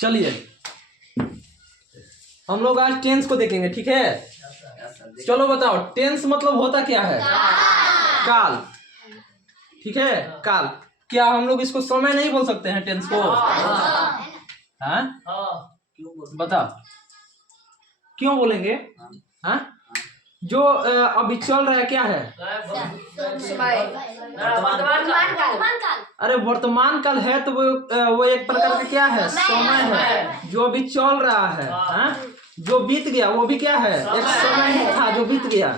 चलिए हम लोग आज टेंस को देखेंगे, ठीक है। चलो बताओ टेंस मतलब होता क्या है? काल, ठीक है। काल, क्या हम लोग इसको समय नहीं बोल सकते हैं टेंस को? हाँ, बताओ क्यों बोलेंगे? हाँ, जो अभी चल रहा है क्या है? अरे वर्तमान काल है तो वो एक प्रकार का क्या है? समय है। जो अभी चल रहा है, हाँ? जो बीत गया वो भी क्या है? एक समय ही था जो बीत गया,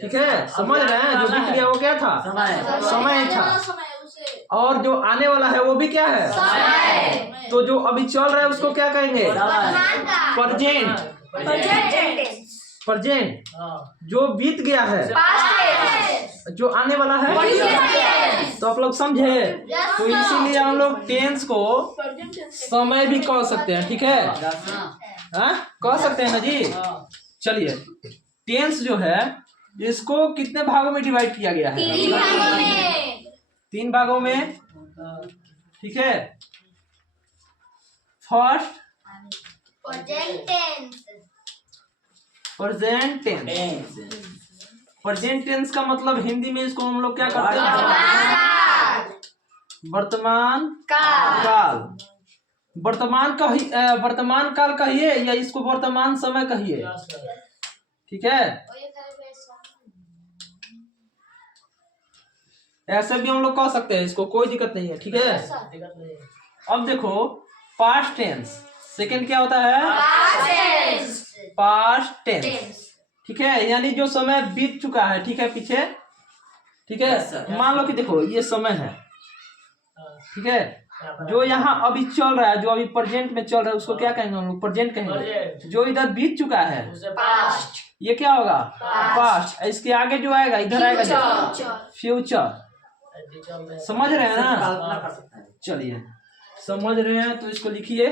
ठीक है। समझ रहे हैं? जो बीत गया वो क्या था? समय था। और जो आने वाला है वो भी क्या है? तो जो अभी चल रहा है उसको क्या कहेंगे? प्रेजेंट। प्रेजेंट। जो बीत गया है, जो आने वाला है। तो आप लोग समझे? तो इसीलिए हम लोग टेंस को समय भी कह सकते हैं, ठीक है। हाँ, कह सकते हैं ना जी। चलिए टेंस जो है इसको कितने भागों में डिवाइड किया गया है? 3 भागों में, ठीक है। First present tense. Present tense का मतलब हिंदी में इसको हम लोग क्या करते हैं? वर्तमान काल। वर्तमान काल कहिए या इसको वर्तमान समय कहिए, ठीक है। ऐसे भी हम लोग कह सकते हैं इसको, कोई दिक्कत नहीं है, ठीक है। अब देखो पास्ट टेंस, सेकंड क्या होता है? पास्ट टेंस, ठीक है। यानी जो समय बीत चुका है, ठीक है, पीछे, ठीक है। मान लो कि देखो ये समय है, ठीक है। जो यहाँ अभी चल रहा है, जो अभी प्रेजेंट में चल रहा है उसको क्या कहेंगे हम लोग? प्रेजेंट कहेंगे। जो इधर बीत चुका है ये क्या होगा? पास्ट। इसके आगे जो आएगा इधर आएगा फ्यूचर। समझ रहे हैं ना? चलिए समझ रहे हैं तो इसको लिखिए।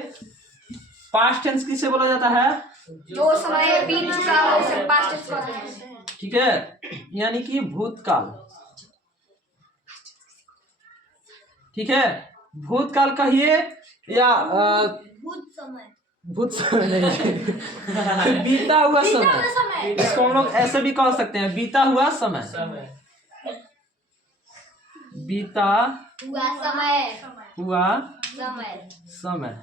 पास्ट टेंस किसे बोला जाता है? जो समय बीत चुका हो उसे पास्ट टेंस कहते हैं, ठीक है। यानी कि भूतकाल, ठीक है। भूतकाल कहिए या भूत समय नहीं बीता हुआ समय। इसको हम लोग ऐसे भी कह सकते हैं, बीता हुआ समय। बीता हुआ समय।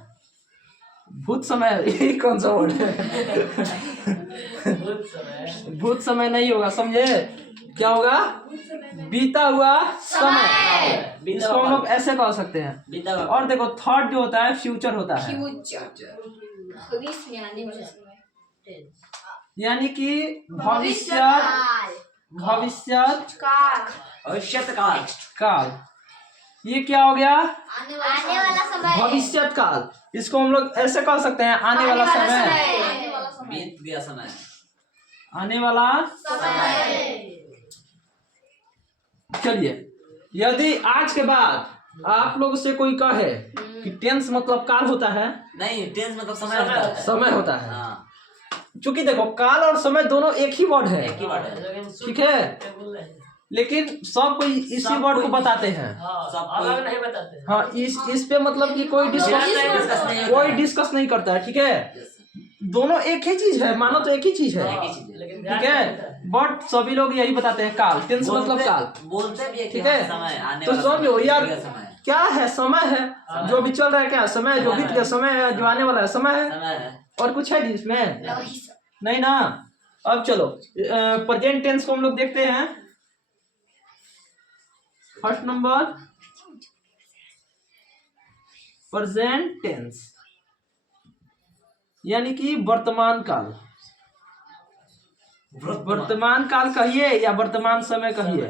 भूत समय, ये कौन सा वर्ड है? भूत समय नहीं होगा, समझे? क्या होगा? बीता हुआ समय। इसको हम लोग ऐसे कह सकते हैं। और देखो थर्ड जो होता है फ्यूचर होता है, यानी कि भविष्य काल। ये क्या हो गया? आने वाला समय, भविष्य काल। इसको हम लोग ऐसे कह सकते हैं, आने वाला समय, बीत गया समय, आने वाला समय। चलिए यदि आज के बाद आप लोग से कोई कहे कि टेंस मतलब काल होता है, नहीं टेंस मतलब समय होता है। समय होता है। हाँ। क्योंकि देखो काल और समय दोनों एक ही वर्ड है, एक ही वर्ड है, ठीक है। लेकिन सब कोई इसी वर्ड को बताते हैं, सब अलग नहीं बताते। हाँ, इस पे मतलब कि कोई डिस्कस नहीं करता है, ठीक है। दोनों एक ही चीज है, मानो तो एक ही चीज है, ठीक है। बट सभी लोग यही बताते हैं काल, टेंस मतलब काल बोलते भी है, ठीक है। समय आने तो वाला समझो यार समय क्या है? समय है। जो अभी चल रहा है क्या? समय है। जो बीत गया समय है। जो आने वाला है समय है। और कुछ है इसमें? नहीं ना। अब चलो प्रेजेंट टेंस को हम लोग देखते हैं। फर्स्ट नंबर प्रेजेंट टेंस, यानी कि वर्तमान काल। वर्तमान काल कहिए या वर्तमान समय कहिए,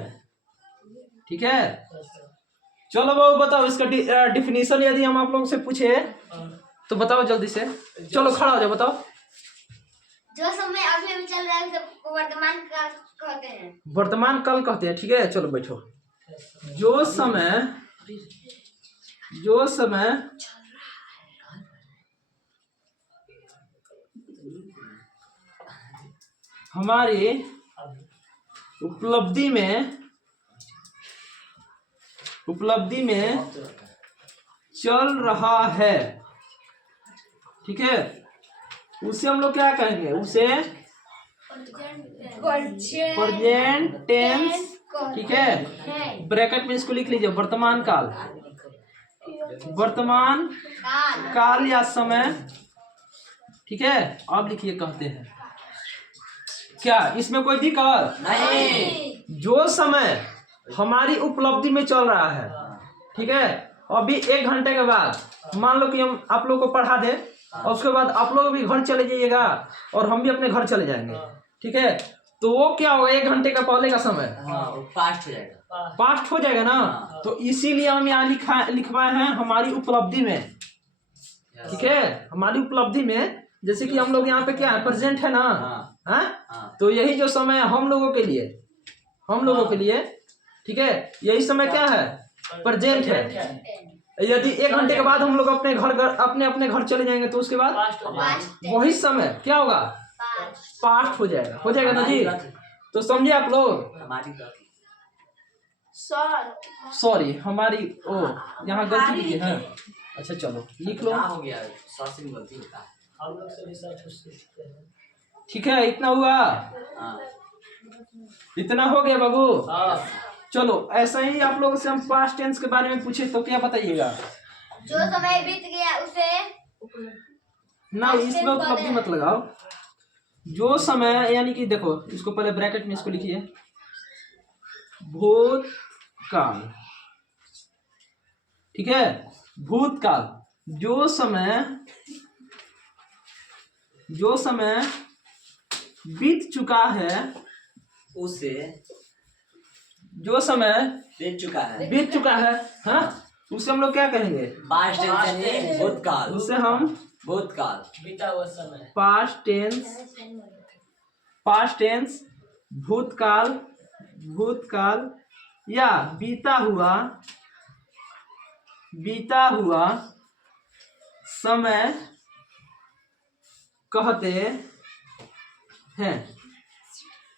ठीक है। चलो बाबू बताओ इसका डिफिनीशन यदि हम आप लोगों से पूछे तो बताओ जल्दी से। चलो खड़ा हो जाओ, बताओ। जो समय अभी चल रहा है उसे वर्तमान काल कहते हैं। वर्तमान काल कहते हैं, ठीक है। चलो बैठो। जो समय हमारी उपलब्धि में चल रहा है, ठीक है, उसे हम लोग क्या कहेंगे, उसे प्रेजेंट टेंस, ठीक है। ब्रैकेट में इसको लिख लीजिए, वर्तमान काल, वर्तमान काल या समय, ठीक है। अब लिखिए, कहते हैं क्या, इसमें कोई दिक्कत नहीं। जो समय हमारी उपलब्धि में चल रहा है, ठीक है। अभी 1 घंटे के बाद मान लो कि हम आप लोग को पढ़ा दे, और उसके बाद आप लोग भी घर चले जाइएगा और हम भी अपने घर चले जाएंगे, ठीक है। तो वो क्या होगा, 1 घंटे का पहले का समय पास्ट हो जाएगा, पास्ट हो जाएगा ना। तो इसीलिए हम यहाँ लिखवाए हैं हमारी उपलब्धि में, ठीक है। हमारी उपलब्धि में, जैसे कि हम लोग यहाँ पे क्या है, प्रेजेंट है ना, हाँ। तो यही जो समय है हम लोगों के लिए, ठीक है, यही समय क्या है, प्रेजेंट है। यदि 1 घंटे के बाद हम लोग अपने घर चले जाएंगे तो उसके बाद वही समय क्या होगा, पास्ट हो जाएगा ना जी। तो समझे आप लोग, सॉरी हमारी यहाँ गलती की है। अच्छा चलो लिख लो, हो गया, गलती होता है, हम लोग से रिसर्च सीखते हैं, ठीक है। इतना हुआ, इतना हो गया बाबू। चलो ऐसा ही आप लोगों से हम पास्ट टेंस के बारे में पूछे तो क्या बताइएगा, जो समय बीत गया उसे ना, इसमें उपलब्धि मत लगाओ। जो समय यानी कि देखो, इसको पहले ब्रैकेट में इसको लिखिए, भूतकाल, ठीक है। भूतकाल, जो समय बीत चुका है, उसे जो समय बीत चुका है, हाँ, उसे हम लोग क्या कहेंगे, पास्ट टेंस यानी भूतकाल, उसे हम भूतकाल, बीता हुआ समय, पास्ट टेंस, भूतकाल या बीता हुआ समय कहते हैं,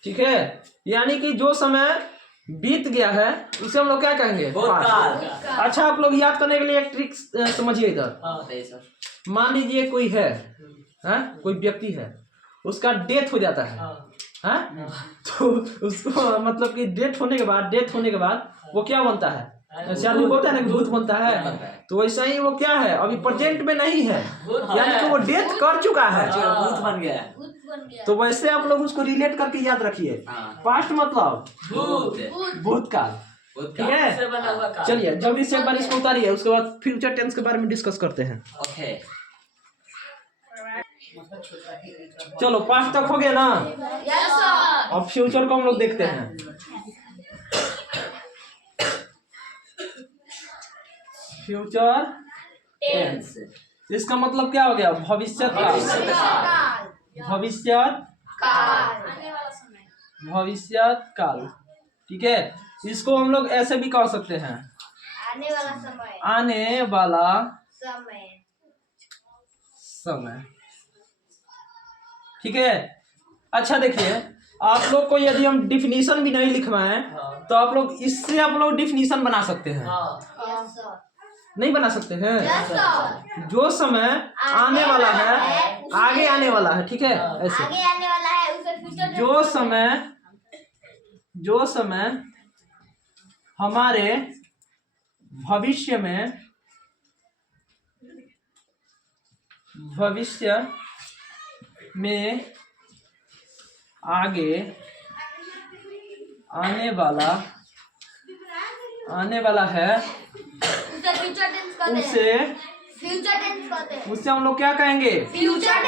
ठीक है। यानी कि जो समय बीत गया है उसे हम लोग क्या कहेंगे, भूतकाल। अच्छा, आप लोग याद करने के लिए एक ट्रिक समझिए इधर। मान लीजिए कोई है, कोई व्यक्ति है, उसका डेथ हो जाता है, तो उसको मतलब कि डेथ होने के बाद वो क्या बनता है, आदमी बोलता है ना, भूत बनता है। तो वैसा ही वो क्या है, अभी प्रेजेंट में नहीं है, यानी कि वो डेथ कर चुका है, भूत बन गया। तो वैसे आप लोग उसको रिलेट करके याद रखिए। पास्ट मतलब भूतकाल, ठीक है। चलिए जल्दी से एक बार इसको उतारिए, उसके बाद फ्यूचर टेंस के बारे में डिस्कस करते हैं। ओके, चलो पास्ट तक हो गया ना, यस सर। अब फ्यूचर को हम लोग देखते हैं। फ्यूचर टेंस, इसका मतलब क्या हो गया, भविष्य काल, ठीक है। इसको हम लोग ऐसे भी कह सकते हैं, आने वाला समय, ठीक है। अच्छा देखिए, आप लोग को यदि हम डिफिनीशन भी नहीं लिखवाएं तो आप लोग इससे आप लोग डिफिनीशन बना सकते हैं, नहीं बना सकते हैं। जो समय आने वाला है, आगे आने वाला है, ठीक है, ऐसे आगे आने वाला है उसे फ्यूचर जो समय हमारे भविष्य में आगे आने वाला है, उसे फ्यूचर टेंस कहते हैं। उससे हम लोग क्या कहेंगे, फ्यूचर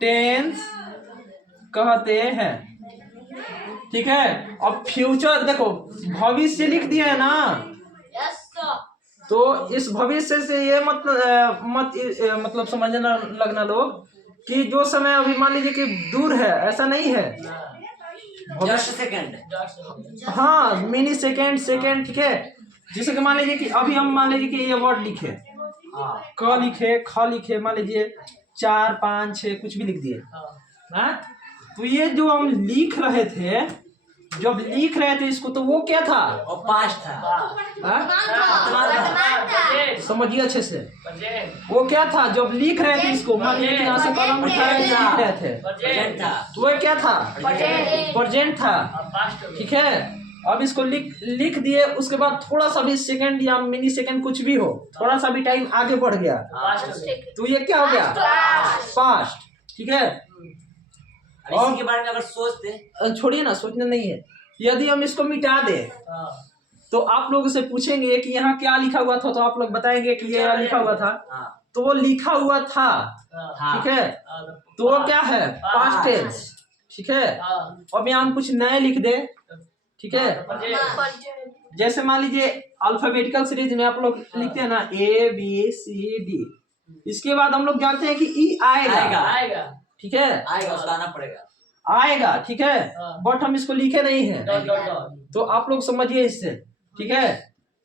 टेंस कहते हैं, ठीक है। अब फ्यूचर देखो, भविष्य लिख दिया है ना, यस सर। तो इस भविष्य से ये मतलब समझना लगना लोग कि जो समय अभी मान लीजिए कि दूर है, ऐसा नहीं है, जस्ट सेकंड, हाँ, मिनी सेकंड, ठीक है। जैसे कि मान लीजिए कि अभी हम मान लीजिए कि ये वर्ड लिखे, क लिखे, ख लिखे, मान लीजिए 4 5 6 कुछ भी लिख दिए, तो ये जो हम लिख रहे थे, इसको, तो वो क्या था, और पास्ट था, समझिए अच्छे से। प्रेजेंट वो क्या था जब लिख रहे थे इसको, मान लीजिए कि यहाँ से कलम उठा के लिख रहे थे, प्रेजेंट था तो वो क्या था? प्रेजेंट था। अब पास्ट हो गया। ठीक है, अब इसको लिख दिए, उसके बाद थोड़ा सा भी सेकंड या मिनी सेकंड कुछ भी हो, थोड़ा सा भी टाइम आगे बढ़ गया पास्ट हो गया। तो ये क्या हो गया? पास्ट। ठीक है, और इसी के बारे में अगर सोचते, छोड़िए ना, सोचना नहीं है। यदि हम इसको मिटा दें हाँ, तो आप लोगों से पूछेंगे कि यहाँ क्या लिखा हुआ था, तो आप लोग बताएंगे कि ये लिखा हुआ था, हाँ तो वो लिखा हुआ था। हाँ, हाँ ठीक है, हाँ, तो वो क्या है? Past tense. ठीक है, हाँ, अब यहाँ हम कुछ नए लिख दे। ठीक है, प्रेजेंट जैसे मान लीजिए अल्फाबेटिकल सीरीज में आप लोग लिखते हैं ना A B C D, इसके बाद हम लोग जानते हैं कि ई आएगा। आएगा ठीक है, आएगा, उसका आना पड़ेगा। आएगा। ठीक है, हाँ। बट हम इसको लिखे नहीं है, डॉट डॉट डॉट तो आप लोग समझिए इससे। ठीक है,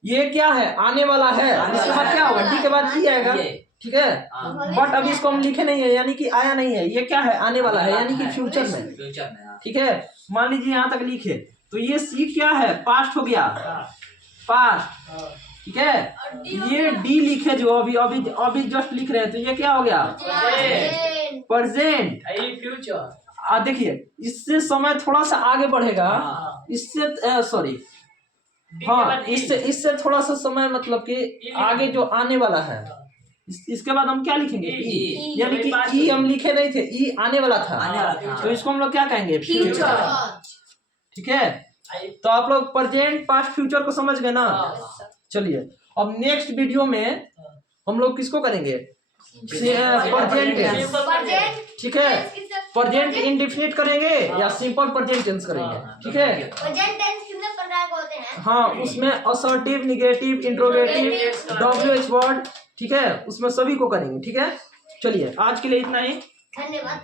ये क्या है? आने वाला है। इसके बाद क्या होगा? डी के बाद ई आएगा। ये। ठीक है, हाँ बट अभी इसको हम लिखे नहीं है, यानी कि आया नहीं है। ये क्या है? आने वाला है, यानी कि फ्यूचर में। फ्यूचर में। हाँ। ठीक है, मान लीजिए यहाँ तक लिखे, तो ये सी क्या है? पास्ट हो गया, हाँ, पास्ट। हाँ, ठीक है, ये डी लिखे जो अभी अभी अभी जस्ट लिख रहे हैं, तो ये क्या हो गया? प्रेजेंट। ये फ्यूचर देखिए, इससे समय थोड़ा सा आगे बढ़ेगा, हाँ। इससे सॉरी, डी के हाँ, बाद ई। इससे थोड़ा सा समय मतलब कि आगे जो आने वाला है, इसके बाद हम क्या लिखेंगे? ई, यानी कि ई हम लिखे नहीं थे, ई आने वाला था, आने वाला था। तो इसको हम लोग क्या कहेंगे? फ्यूचर। ठीक है, आई- तो आप लोग प्रेजेंट पास्ट फ्यूचर को समझ गए ना? हाँ, चलिए, अब नेक्स्ट वीडियो में हम लोग किसको करेंगे? Present tense. सिंपल प्रेजेंट ठीक है, प्रेजेंट इंडेफिनिट करेंगे या सिंपल प्रेजेंट टेंस करेंगे। ठीक है, प्रेजेंट टेंस कितने प्रकार के होते हैं? हाँ, उसमें assertive, negative, interrogative, WH word. ठीक है, उसमें सभी को करेंगे। ठीक है, चलिए आज के लिए इतना ही। धन्यवाद।